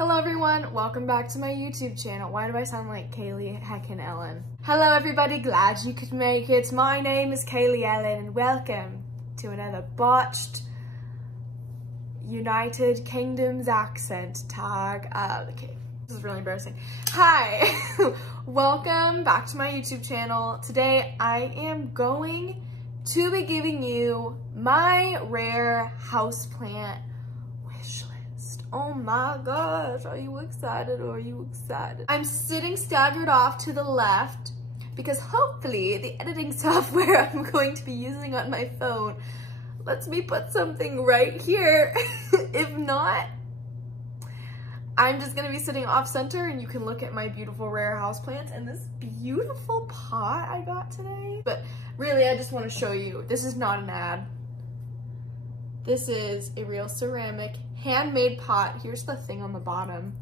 Hello everyone, welcome back to my YouTube channel. Why do I sound like Kaylee heckin' Ellen? Hello everybody, glad you could make it. My name is Kaylee Ellen and welcome to another botched United Kingdom's accent tag. Okay, this is really embarrassing. Hi, welcome back to my YouTube channel. Today I am going to be giving you my rare houseplant wish list. Oh my gosh, are you excited or are you excited? I'm sitting staggered off to the left because hopefully the editing software I'm going to be using on my phone lets me put something right here. If not, I'm just gonna be sitting off center and you can look at my beautiful rare houseplants and this beautiful pot I got today. But really, I just want to show you, this is not an ad. This is a real ceramic handmade pot. Here's the thing on the bottom.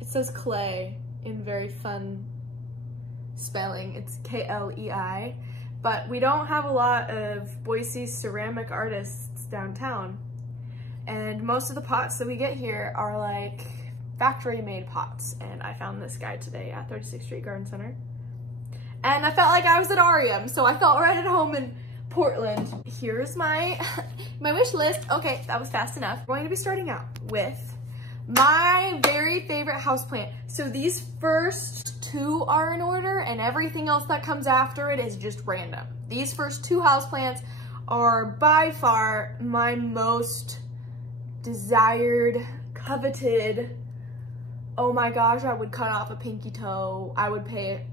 It says clay in very fun spelling. It's K-L-E-I. But we don't have a lot of Boise ceramic artists downtown. And most of the pots that we get here are like factory made pots. And I found this guy today at 36th Street Garden Center. And I felt like I was at Arium, so I felt right at home in Portland. Here's my wish list. Okay, that was fast enough. We're going to be starting out with my very favorite houseplant. So these first two are in order and everything else that comes after it is just random. These first two houseplants are by far my most desired, coveted. Oh my gosh, I would cut off a pinky toe. I would pay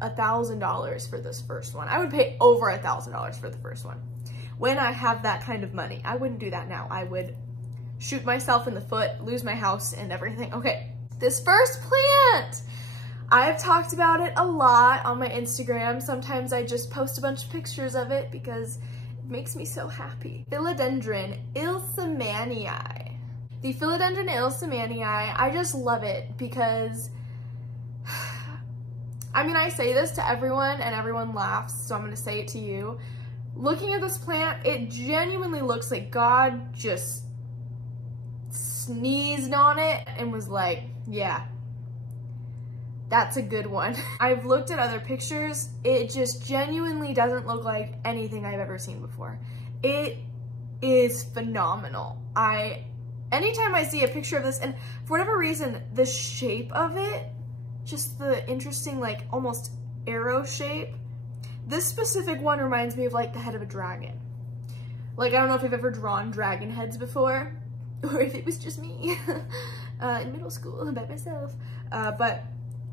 $1,000 for this first one. I would pay over $1,000 for the first one. When I have that kind of money, I wouldn't do that now. I would shoot myself in the foot, lose my house and everything. Okay, this first plant, I've talked about it a lot on my Instagram. Sometimes I just post a bunch of pictures of it because it makes me so happy. Philodendron Ilsemanii. The Philodendron Ilsemanii, I just love it because I mean, I say this to everyone and everyone laughs, so I'm gonna say it to you. Looking at this plant, it genuinely looks like God just sneezed on it and was like, yeah, that's a good one. I've looked at other pictures. It just genuinely doesn't look like anything I've ever seen before. It is phenomenal. Anytime I see a picture of this, and for whatever reason, the shape of it, just the interesting, like, almost arrow shape. This specific one reminds me of, like, the head of a dragon. Like, I don't know if you've ever drawn dragon heads before, or if it was just me in middle school by myself. But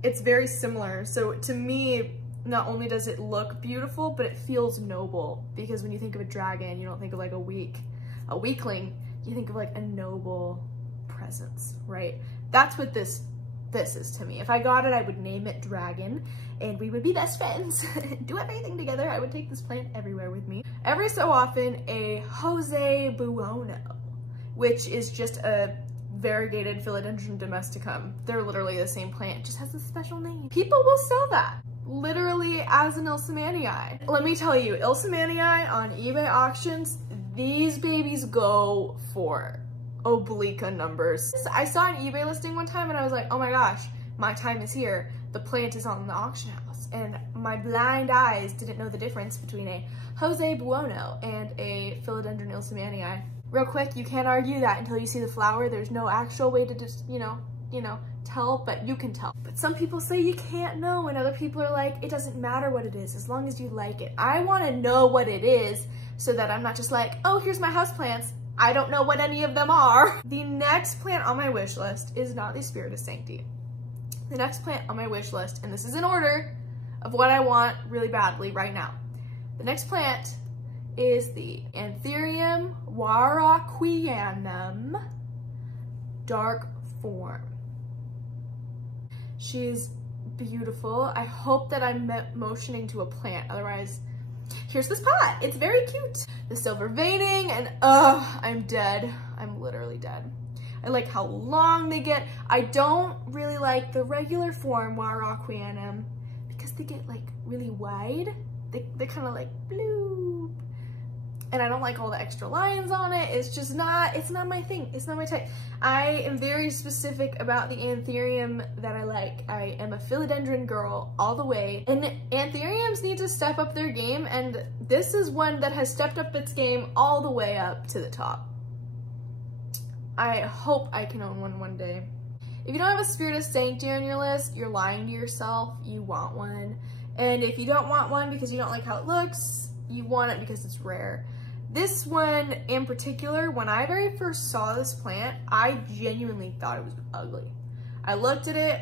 it's very similar. So to me, not only does it look beautiful, but it feels noble. Because when you think of a dragon, you don't think of, like, a weakling. You think of, like, a noble presence, right? That's what this is to me. If I got it, I would name it Dragon and we would be best friends. Do everything together. I would take this plant everywhere with me. Every so often, a Jose Buono, which is just a variegated Philodendron domesticum. They're literally the same plant, just has a special name. People will sell that literally as an Ilsemanii. Let me tell you, Ilsemanii on eBay auctions, these babies go for oblique numbers. I saw an eBay listing one time and I was like, oh my gosh, my time is here. The plant is on the auction house. And my blind eyes didn't know the difference between a Jose Buono and a Philodendron Ilsemanii. Real quick, you can't argue that until you see the flower. There's no actual way to just, you know, tell, but you can tell. But some people say you can't know and other people are like, it doesn't matter what it is as long as you like it. I want to know what it is so that I'm not just like, oh, here's my houseplants. I don't know what any of them are. The next plant on my wish list is not the Spiritus Sancti. The next plant on my wish list, and this is in order of what I want really badly right now. The next plant is the Anthurium Warocqueanum dark form. She's beautiful. I hope that I'm motioning to a plant, otherwise here's this pot. It's very cute. The silver veining and I'm dead. I'm literally dead. I like how long they get. I don't really like the regular form Warocqueanum because they get like really wide. They're kind of like bloop. and I don't like all the extra lines on it. It's just not, it's not my thing. It's not my type. I am very specific about the Anthurium that I like. I am a Philodendron girl all the way, and Anthuriums need to step up their game, and this is one that has stepped up its game all the way up to the top. I hope I can own one day. If you don't have a Spiritus Sancti on your list, you're lying to yourself. You want one. And if you don't want one because you don't like how it looks, you want it because it's rare. This one in particular, when I very first saw this plant, I genuinely thought it was ugly. I looked at it,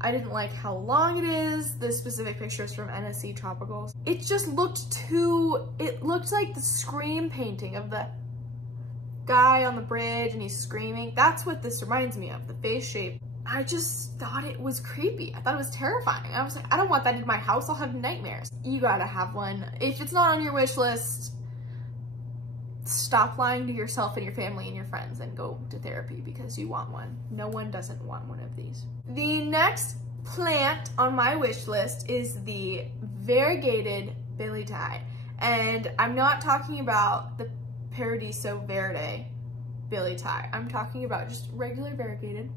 I didn't like how long it is. This specific picture is from NSC Tropicals. It just looked too, it looked like the Scream painting of the guy on the bridge and he's screaming. That's what this reminds me of, the face shape. I just thought it was creepy. I thought it was terrifying. I was like, I don't want that in my house. I'll have nightmares. You gotta have one. If it's not on your wish list, stop lying to yourself and your family and your friends and go to therapy because you want one. No one doesn't want one of these. The next plant on my wish list is the variegated Billietiae. And I'm not talking about the Paridiso Verde Billietiae. I'm talking about just regular variegated.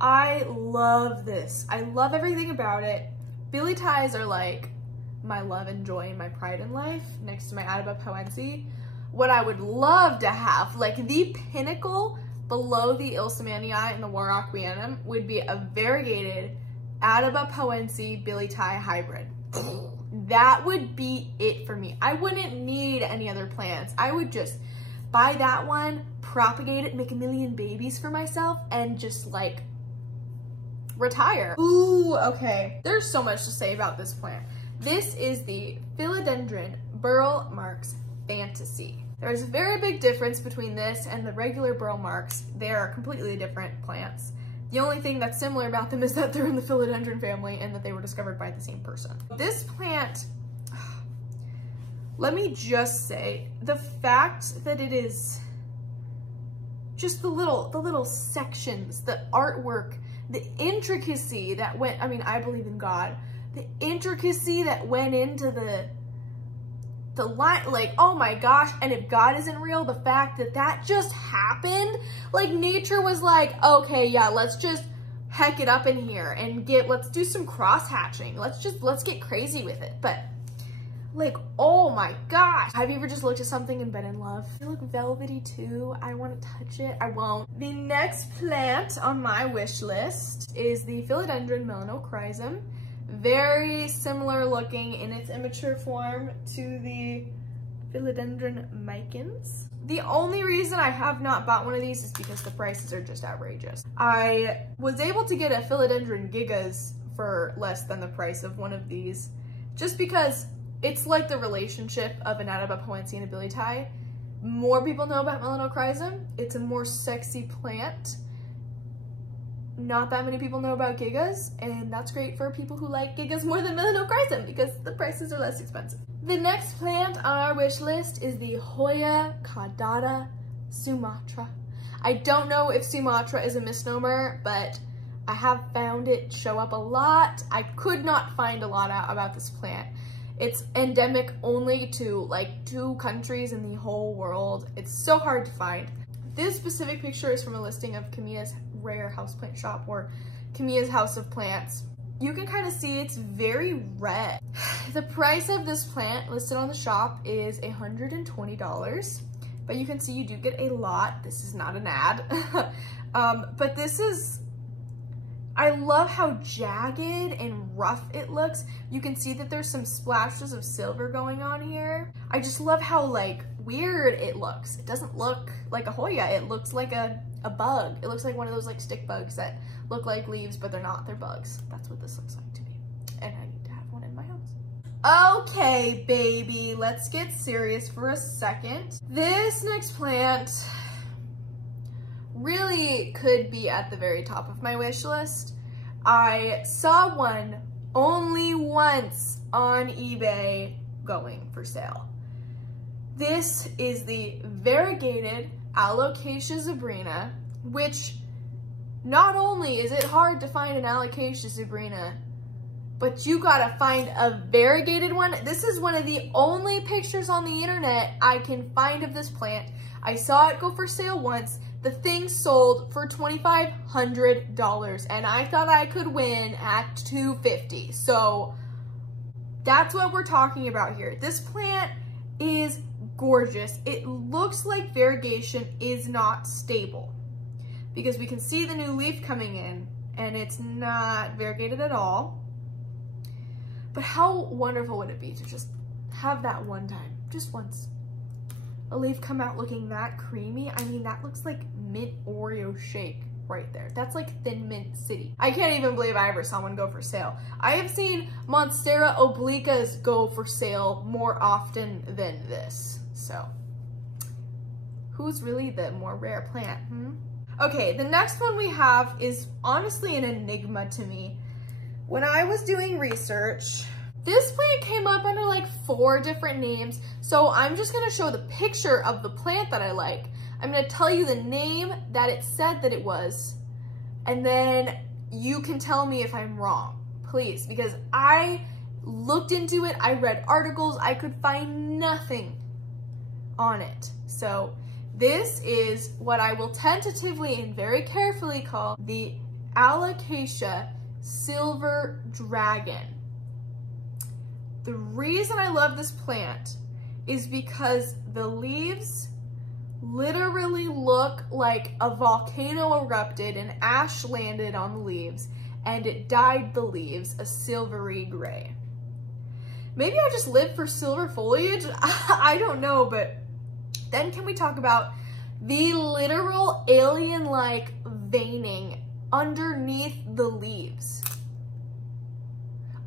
I love this. I love everything about it. Billietiaes are like my love and joy and my pride in life next to my Alocasia. What I would love to have, like the pinnacle below the Ilsemanii and the Warocqueanum, would be a variegated Alocasia Billietiae hybrid. That would be it for me. I wouldn't need any other plants. I would just buy that one, propagate it, make a million babies for myself, and just like retire. Ooh, okay. There's so much to say about this plant. This is the Philodendron Burle Marx Fantasy. There's a very big difference between this and the regular Burle Marx. They are completely different plants. The only thing that's similar about them is that they're in the Philodendron family and that they were discovered by the same person. This plant, let me just say, the fact that it is just the little sections, the artwork, the intricacy that went, I mean, I believe in God, the intricacy that went into the line, like, oh my gosh, and if God isn't real, the fact that that just happened, like nature was like, okay, yeah, let's just heck it up in here and let's do some cross hatching. Let's get crazy with it. But like, oh my gosh. Have you ever just looked at something and been in love? They look velvety too. I want to touch it. I won't. The next plant on my wish list is the Philodendron Melanocrysum. Very similar looking in its immature form to the Philodendron Micans. The only reason I have not bought one of these is because the prices are just outrageous. I was able to get a Philodendron Gigas for less than the price of one of these, just because it's like the relationship of an Alocasia and a Billietiae. More people know about Melanocrysum. It's a more sexy plant. Not that many people know about Gigas, and that's great for people who like Gigas more than Melanocrysum because the prices are less expensive. The next plant on our wish list is the Hoya Caudata Sumatra. I don't know if Sumatra is a misnomer, but I have found it show up a lot. I could not find a lot out about this plant. It's endemic only to like 2 countries in the whole world. It's so hard to find. This specific picture is from a listing of Kamiya's Rare Houseplant Shop, or Kamiya's House of Plants. You can kind of see it's very red. The price of this plant listed on the shop is $120, but you can see you do get a lot. This is not an ad. But this is, I love how jagged and rough it looks. You can see that there's some splashes of silver going on here. I just love how like weird it looks. It doesn't look like a Hoya. It looks like a bug. It looks like one of those like stick bugs that look like leaves, but they're not, they're bugs. That's what this looks like to me. And I need to have one in my house. Okay, baby, let's get serious for a second. This next plant really could be at the very top of my wish list. I saw one only once on eBay going for sale. This is the variegated Alocasia Zebrina, which not only is it hard to find an Alocasia Zebrina but you gotta find a variegated one. This is one of the only pictures on the internet I can find of this plant. I saw it go for sale once. The thing sold for $2,500 and I thought I could win at $250. So that's what we're talking about here. This plant is gorgeous. It looks like variegation is not stable because we can see the new leaf coming in and it's not variegated at all. But how wonderful would it be to just have that one time, just once, a leaf come out looking that creamy? I mean, that looks like mint Oreo shake right there. That's like Thin Mint City. I can't even believe I ever saw one go for sale. I have seen Monstera obliquas go for sale more often than this. So, who's really the more rare plant, Okay, the next one we have is honestly an enigma to me. When I was doing research, this plant came up under like 4 different names, so I'm just gonna show the picture of the plant that I like. I'm gonna tell you the name that it said that it was, and then you can tell me if I'm wrong, please, because I looked into it, I read articles, I could find nothing on it. So this is what I will tentatively and very carefully call the Alocasia Silver Dragon. The reason I love this plant is because the leaves literally look like a volcano erupted and ash landed on the leaves and it dyed the leaves a silvery gray. Maybe I just live for silver foliage? I don't know, but then can we talk about the literal alien-like veining underneath the leaves?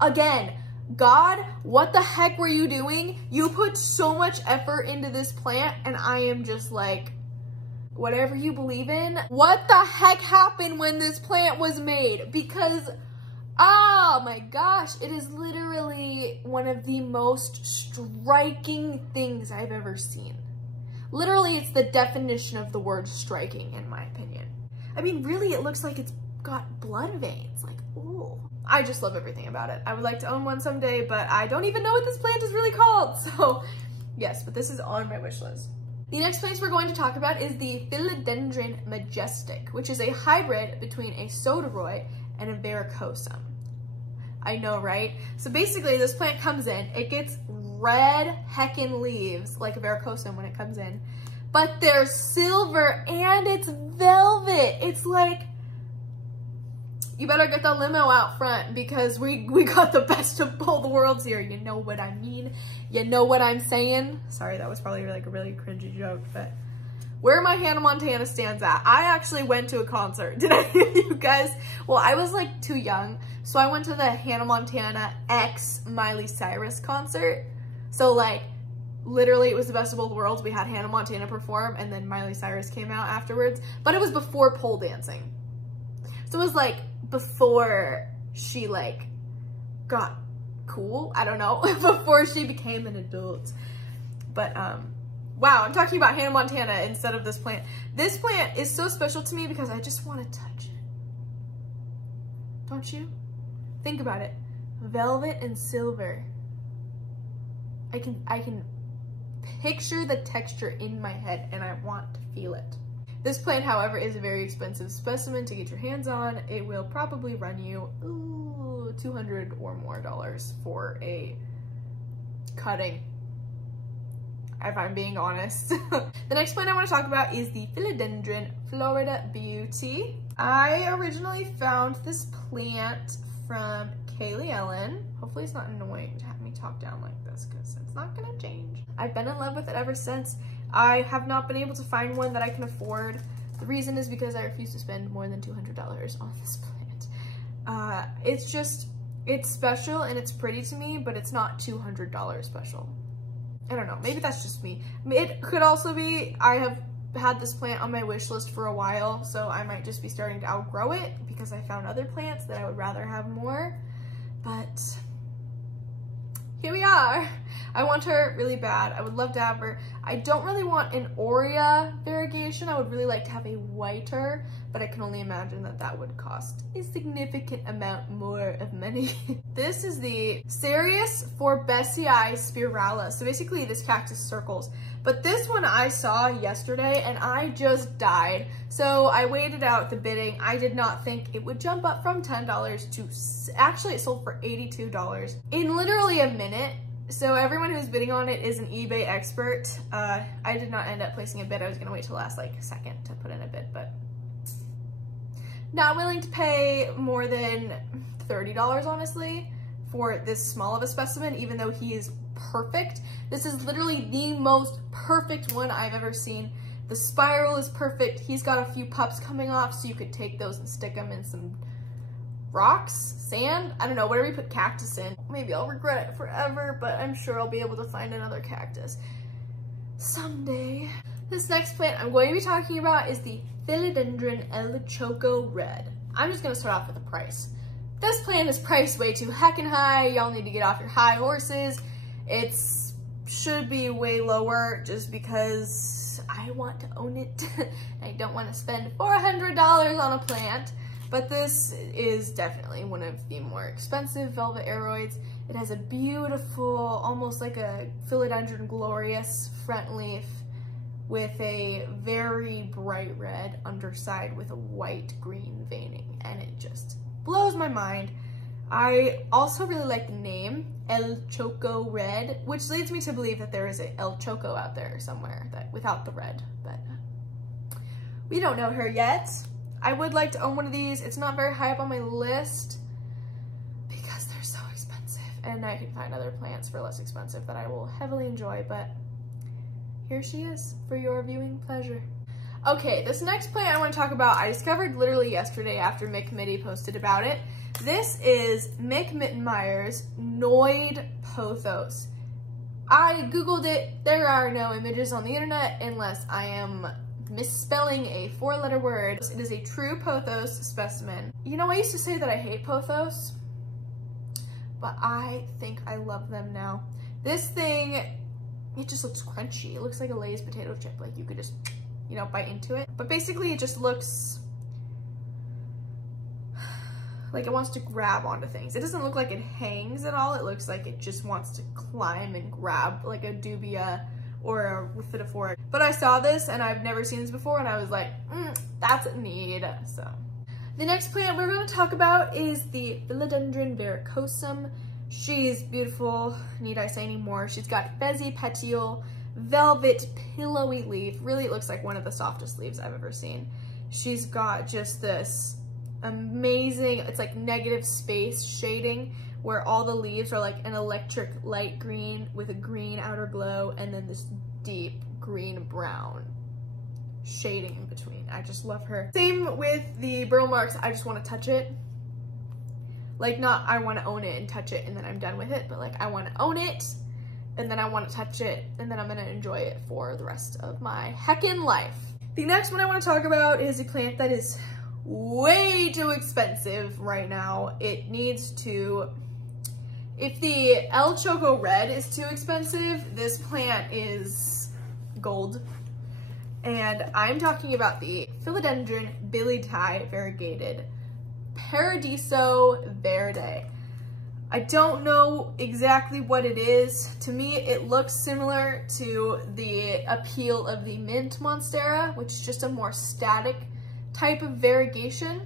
Again, God, what the heck were you doing? You put so much effort into this plant and I am just like, whatever you believe in. What the heck happened when this plant was made? Because, oh my gosh, it is literally one of the most striking things I've ever seen. Literally, it's the definition of the word striking, in my opinion. I mean, really, it looks like it's got blood veins. Like, ooh. I just love everything about it. I would like to own one someday, but I don't even know what this plant is really called. So, yes, but this is on my wish list. The next plant we're going to talk about is the Philodendron Majestic, which is a hybrid between a Sodiroi and a Verrocosum. I know, right? So basically, this plant comes in, it gets red heckin' leaves, like a Verrocosum when it comes in, but they're silver and it's velvet. It's like, you better get the limo out front because we got the best of both worlds here. You know what I mean? You know what I'm saying? Sorry, that was probably like a really cringy joke, but where my Hannah Montana stands at. I actually went to a concert. Did any of you guys? Well, I was like too young, so I went to the Hannah Montana X Miley Cyrus concert. So like, literally it was the best of both worlds. We had Hannah Montana perform and then Miley Cyrus came out afterwards, but it was before pole dancing. So it was like before she like got cool, I don't know, before she became an adult. But wow, I'm talking about Hannah Montana instead of this plant. This plant is so special to me because I just want to touch it. Don't you? Think about it. Velvet and silver. I can picture the texture in my head and I want to feel it. This plant, however, is a very expensive specimen to get your hands on. It will probably run you $200 or more for a cutting, if I'm being honest. The next plant I want to talk about is the Philodendron Florida Beauty. I originally found this plant from Kaylee Ellen. Hopefully it's not annoying to have me talk down like this because it's not gonna change. I've been in love with it ever since. I have not been able to find one that I can afford. The reason is because I refuse to spend more than $200 on this plant. It's special and it's pretty to me, but it's not $200 special. I don't know, maybe that's just me. It could also be I have had this plant on my wish list for a while, so I might just be starting to outgrow it because I found other plants that I would rather have more. But here we are. I want her really bad. I would love to have her. I don't really want an Aurea variegation. I would really like to have a whiter, but I can only imagine that that would cost a significant amount more of money. This is the Cereus Forbesii Spiralis. So basically this cactus circles. But this one I saw yesterday and I just died. So I waited out the bidding. I did not think it would jump up from $10 to, actually it sold for $82 in literally a minute. So everyone who's bidding on it is an eBay expert. I did not end up placing a bid. I was gonna wait till the last like second to put in a bid, but not willing to pay more than $30 honestly for this small of a specimen, even though he is perfect. This is literally the most perfect one I've ever seen. The spiral is perfect. He's got a few pups coming off, so you could take those and stick them in some rocks, sand, I don't know, whatever you put cactus in. Maybe I'll regret it forever, but I'm sure I'll be able to find another cactus someday. This next plant I'm going to be talking about is the Philodendron El Choco Red. I'm just gonna start off with the price. This plant is priced way too heckin' high. Y'all need to get off your high horses. It's should be way lower just because I want to own it. I don't want to spend $400 on a plant. But this is definitely one of the more expensive velvet aroids. It has a beautiful, almost like a Philodendron glorious front leaf with a very bright red underside with a white-green veining, and it just blows my mind. I also really like the name, El Choco Red, which leads me to believe that there is a El Choco out there somewhere that without the red, but we don't know her yet. I would like to own one of these. It's not very high up on my list because they're so expensive, and I can find other plants for less expensive that I will heavily enjoy, but here she is for your viewing pleasure. Okay, this next plant I want to talk about, I discovered literally yesterday after Mick Mitty posted about it. This is Mick Mittenmeyer's Noid Pothos. I Googled it. There are no images on the internet unless I am misspelling a four-letter word. It is a true pothos specimen. You know, I used to say that I hate pothos, but I think I love them now. This thing, it just looks crunchy. It looks like a Lay's potato chip. Like you could just, you know, bite into it. But basically it just looks like it wants to grab onto things. It doesn't look like it hangs at all. It looks like it just wants to climb and grab like a dubia or a phytophoric. But I saw this and I've never seen this before and I was like, that's a need, so. The next plant we're gonna talk about is the Philodendron Verrocosum. She's beautiful, need I say any more? She's got fezzy petiole, velvet, pillowy leaf. Really, it looks like one of the softest leaves I've ever seen. She's got just this amazing, it's like negative space shading where all the leaves are like an electric light green with a green outer glow and then this deep green brown shading in between. I just love her. Same with the Burle Marx, I just want to touch it. Like not I want to own it and touch it and then I'm done with it, but like I want to own it and then I want to touch it and then I'm going to enjoy it for the rest of my heckin' life. The next one I want to talk about is a plant that is way too expensive right now. It needs to, if the El Choco Red is too expensive, this plant is gold. And I'm talking about the Philodendron Billietiae variegated Paridiso Verde. I don't know exactly what it is. To me, it looks similar to the appeal of the Mint Monstera, which is just a more static type of variegation.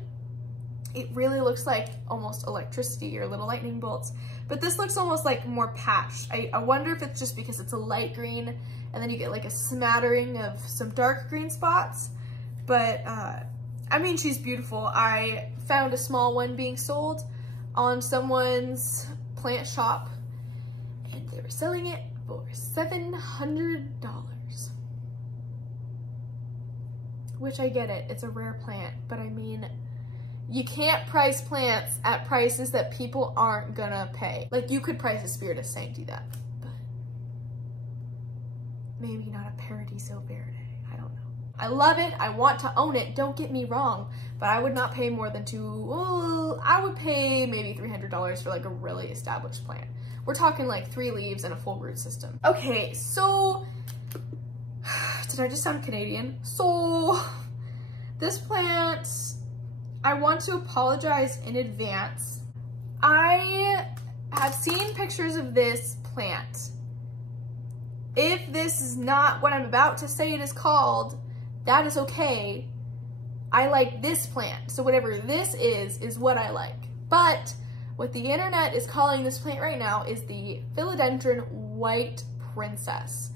It really looks like almost electricity or little lightning bolts, but this looks almost like more patched. I wonder if it's just because it's a light green and then you get like a smattering of some dark green spots, but I mean, she's beautiful. I found a small one being sold on someone's plant shop and they were selling it for $700. Which I get it, it's a rare plant, but I mean, you can't price plants at prices that people aren't gonna pay. Like you could price a Spiritus Sancti that, but maybe not a Paridiso Verde, I don't know. I love it. I want to own it. Don't get me wrong, but I would not pay more than I would pay maybe $300 for like a really established plant. We're talking like 3 leaves and a full root system. Okay, so did I just sound Canadian? So this plant, I want to apologize in advance. I have seen pictures of this plant. If this is not what I'm about to say it is called, that is okay. I like this plant. So whatever this is what I like. But what the internet is calling this plant right now is the Philodendron White Princess,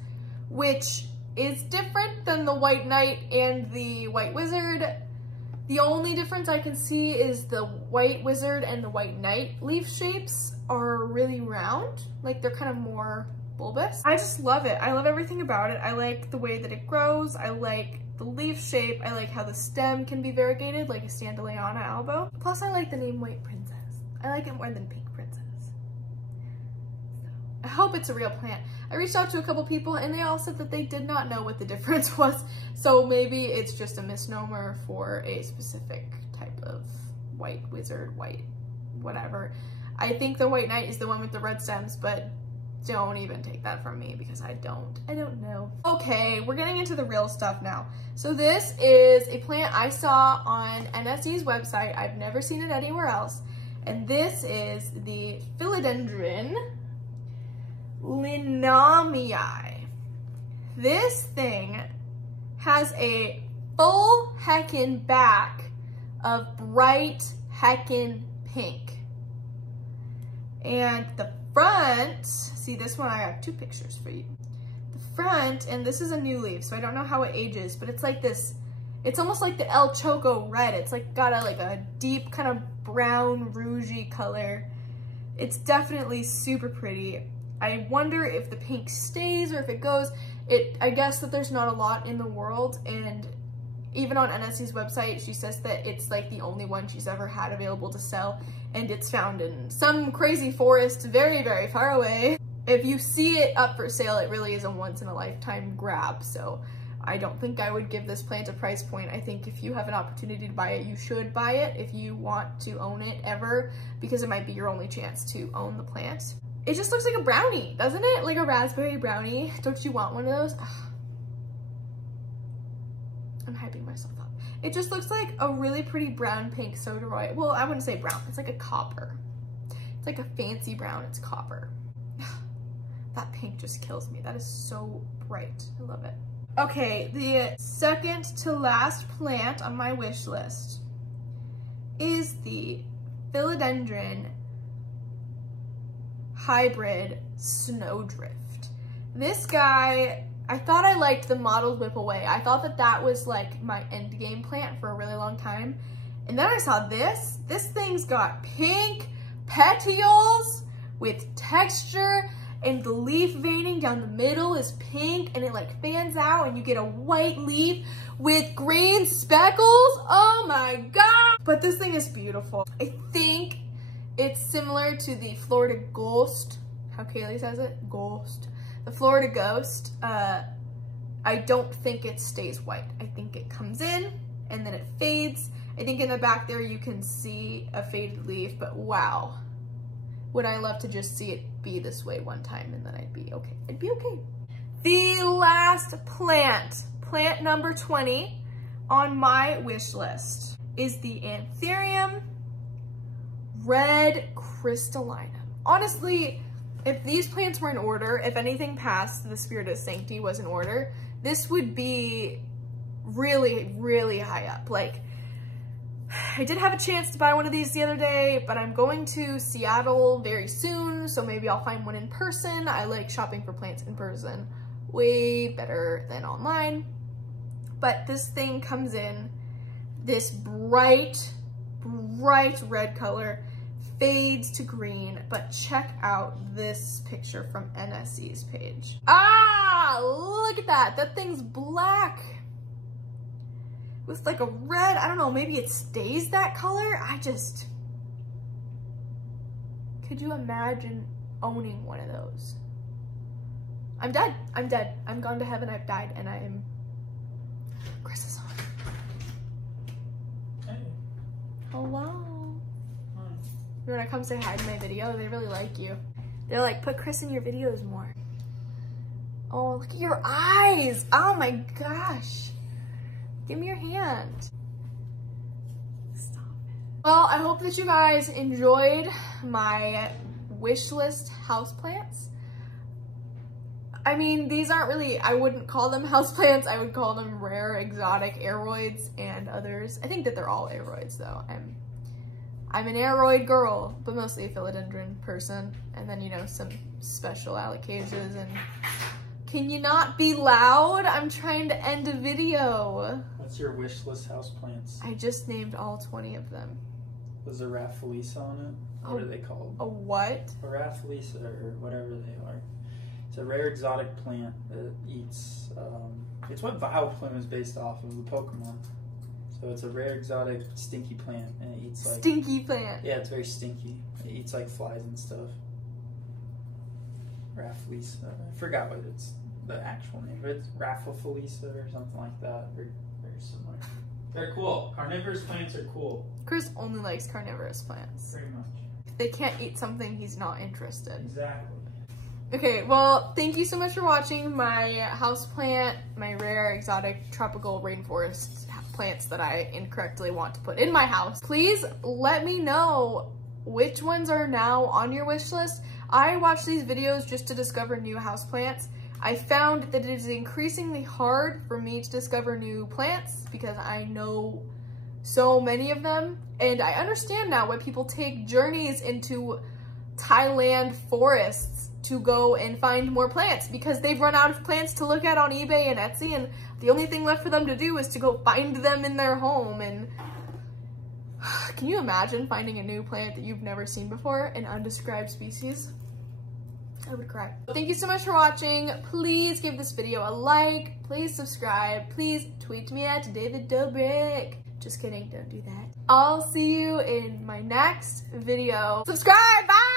which is different than the White Knight and the White Wizard. The only difference I can see is the White Wizard and the White Knight leaf shapes are really round. Like they're kind of more bulbous. I just love it. I love everything about it. I like the way that it grows. I like the leaf shape. I like how the stem can be variegated like a Standaleana albo. Plus I like the name White Princess. I like it more than Pink Princess. So, I hope it's a real plant. I reached out to a couple people and they all said that they did not know what the difference was. So maybe it's just a misnomer for a specific type of White Wizard, white whatever. I think the White Knight is the one with the red stems, but don't even take that from me because I don't know. Okay, we're getting into the real stuff now. So this is a plant I saw on NSE's website. I've never seen it anywhere else. And this is the Philodendron Lynamii. This thing has a full heckin' back of bright heckin' pink. And the front, see this one, I have 2 pictures for you. The front, and this is a new leaf, so I don't know how it ages, but it's like this, it's almost like the El Choco Red. It's like got a deep kind of brown rougey color. It's definitely super pretty. I wonder if the pink stays or if it goes. I guess that there's not a lot in the world, and even on NSC's website, she says that it's like the only one she's ever had available to sell, and it's found in some crazy forest very, very far away. If you see it up for sale, it really is a once-in-a-lifetime grab, so I don't think I would give this plant a price point. I think if you have an opportunity to buy it, you should buy it if you want to own it ever, because it might be your only chance to own the plant. It just looks like a brownie, doesn't it? Like a raspberry brownie. Don't you want one of those? Ugh. I'm hyping myself up. It just looks like a really pretty brown pink Sodiroi. Well, I wouldn't say brown. It's like a copper. It's like a fancy brown. It's copper. That pink just kills me. That is so bright. I love it. Okay, the second to last plant on my wish list is the Philodendron hybrid Snowdrift. This guy, I thought I liked the mottled whip away. I thought that that was like my end game plant for a really long time. And then I saw this. This thing's got pink petioles with texture, and the leaf veining down the middle is pink, and it like fans out and you get a white leaf with green speckles. Oh my God. But this thing is beautiful. I think it's similar to the Florida Ghost, how Kaylee says it, Ghost. The Florida Ghost, I don't think it stays white. I think it comes in and then it fades. I think in the back there you can see a faded leaf, but wow. Would I love to just see it be this way one time and then I'd be okay. I'd be okay. The last plant, plant number 20 on my wish list is the Anthurium Red Crystallinum. Honestly, if these plants were in order, if anything past the Spiritus Sancti was in order, this would be really, really high up. Like, I did have a chance to buy one of these the other day, but I'm going to Seattle very soon, so maybe I'll find one in person. I like shopping for plants in person way better than online. But this thing comes in this bright red color, fades to green, but check out this picture from NSC's page. Ah, look at that. That thing's black with like a red, I don't know, maybe it stays that color. Could you imagine owning one of those? I'm dead. I'm dead. I'm gone to heaven. I've died, and I am Chris is on. Hey. Hello. Hi. You wanna come say hi to my video? They really like you. They're like, put Chris in your videos more. Oh, look at your eyes. Oh my gosh. Give me your hand. Stop it. Well, I hope that you guys enjoyed my wish list houseplants. I mean, these aren't really, I wouldn't call them houseplants. I would call them rare exotic aeroids and others. I think that they're all aeroids though. I'm an aeroid girl, but mostly a philodendron person. And then, you know, some special alocasias. And can you not be loud? I'm trying to end a video. What's your wish list houseplants? I just named all 20 of them. Was a Rafflesia on it? What are they called? A what? A Rafflesia or whatever they are. It's a rare exotic plant that eats, it's what Vileplume is based off of, the Pokemon. So it's a rare exotic stinky plant and it eats like... Stinky plant. Yeah, it's very stinky. It eats like flies and stuff. Rafflesia. I forgot what it's the actual name, but it's Rafflesia or something like that. Very similar. They're cool. Carnivorous plants are cool. Chris only likes carnivorous plants. Pretty much. If they can't eat something, he's not interested. Exactly. Okay, well, thank you so much for watching my houseplant, my rare exotic tropical rainforest plants that I incorrectly want to put in my house. Please let me know which ones are now on your wish list. I watch these videos just to discover new houseplants. I found that it is increasingly hard for me to discover new plants because I know so many of them. And I understand now why people take journeys into Thailand forests to go and find more plants, because they've run out of plants to look at on eBay and Etsy, and the only thing left for them to do is to go find them in their home. And can you imagine finding a new plant that you've never seen before, an undescribed species? I would cry. Thank you so much for watching. Please give this video a like, please subscribe, please tweet me at David Dobrik. Just kidding, don't do that. I'll see you in my next video. Subscribe, bye!